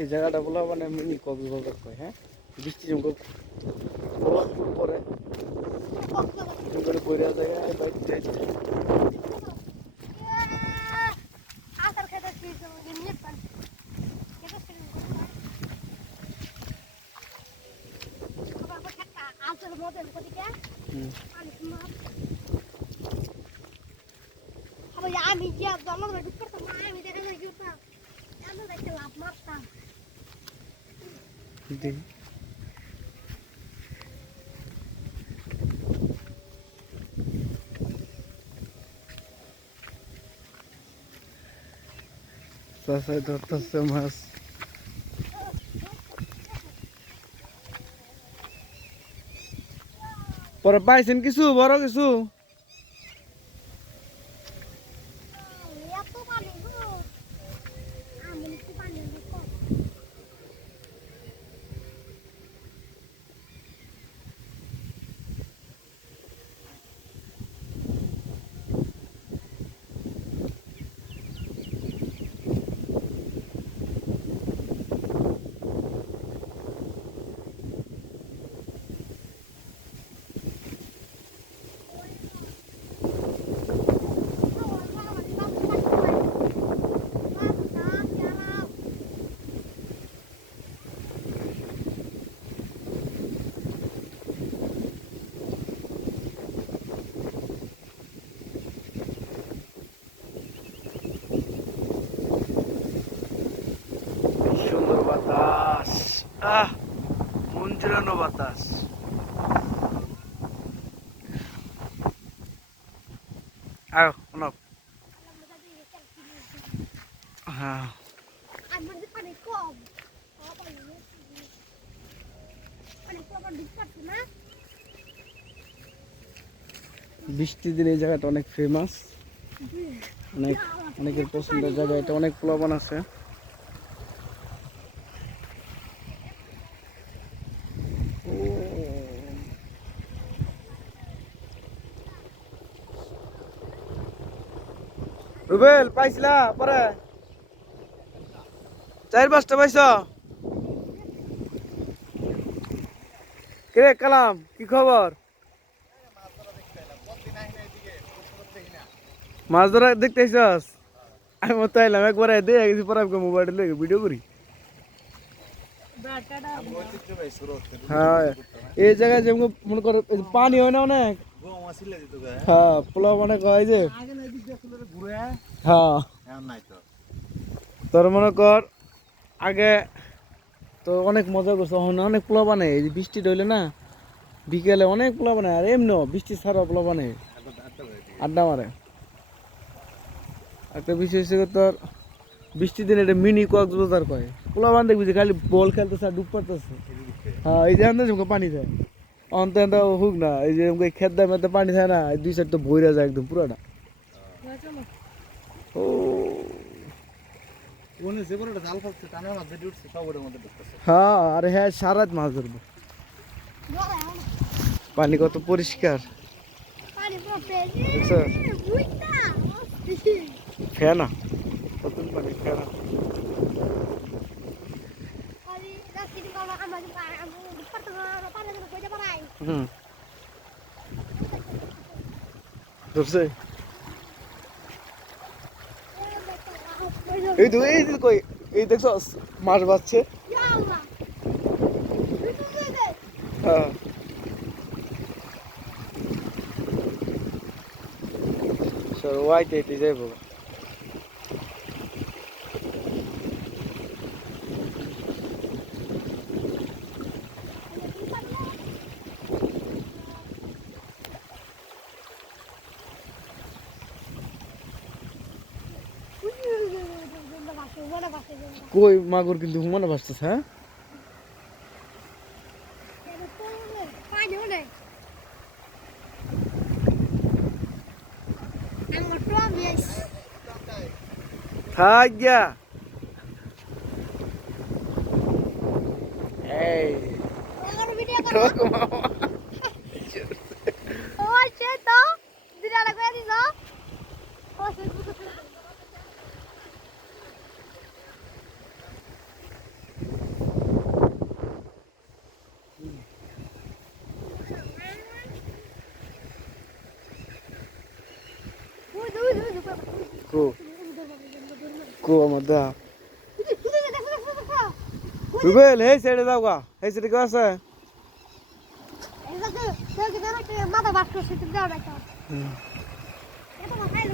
এই জায়গাটা বলা মানে মিনি কক্সবাজার কয়, হ্যাঁ বৃষ্টি যখন পরে বইরা জায়গায় বাইরে আমি যে জন্ম ঢুকতাম না আমি দেখে না গেতাম এমন একটা লাভ মারতাম চাষায় ধরতেছে মাছ। পরে পাইছেন কিছু বড় কিছু? এত পানি গো আমি একটু পানি দেখো সুন্দর বাতাস, মন জুড়ানো বাতাস। আয় অনব। হ্যাঁ আমার যে পানি কম পানি কম ঢুকতে না বৃষ্টির দিনে এই জায়গাটা অনেক ফেমাস, অনেকের পছন্দের জায়গা। এটা অনেক প্লাবন আছে। রুবেল পাইছিলা পরে 4-5টা পাইছ? কে কালাম কি খবর? মাছ ধরা দেখতে আইসস? আমি মতো আইলাম একবার দিয়ে গেছি, পরে মোবাইল লেগে ভিডিও করি। হ্যাঁ এই জায়গায় যেমন মনে করো পানি হয় না অনেক, হ্যাঁ পোলাও অনেক হয় যে, হ্যাঁ তোর মনে কর আগে তো অনেক মজা করছো, অনেক পোলা বানে। এই বৃষ্টি হইলে না বিকেলে অনেক পোলা বানে, আর এমনি বৃষ্টি ছাড়া পোলা বানে আড্ডা মারে। একটা বিষয় হচ্ছে তোর বৃষ্টির দিনে এটা মিনি কক্সবাজার কয়। পোলা বান দেখবি যে খালি বল খেলতেছে আর ডুব পারতেছে। হ্যাঁ এই যে পানি যায় অন্ত হুক না, এই যে খেত দামের পানি থাকে না, 2 সাইড তো বইরা যায় একদম পুরাটা। ও হ্যাঁ আরে হ্যাঁ সারাত মাছ ধরবো। পানি কত পরিষ্কার ফেনা, কত পানি ফেনা। হুম ধরছে এই তো এই কই এই দেখছস মাছ বাজছে। হ্যাঁ সর ওয়াইতে এটি যাইব। কই মাগুর কিন্তু হুমানে ভাসতেছে। হ্যাঁ থাক গিয়া এই ঠক মামা কো কো আমার দা এই রুবেল এই সাইডে যাও গা এই সাইডে কেউ আছে যে মাথা বাস করছে তুমি যাও না এটা হুম। এটা মাথায়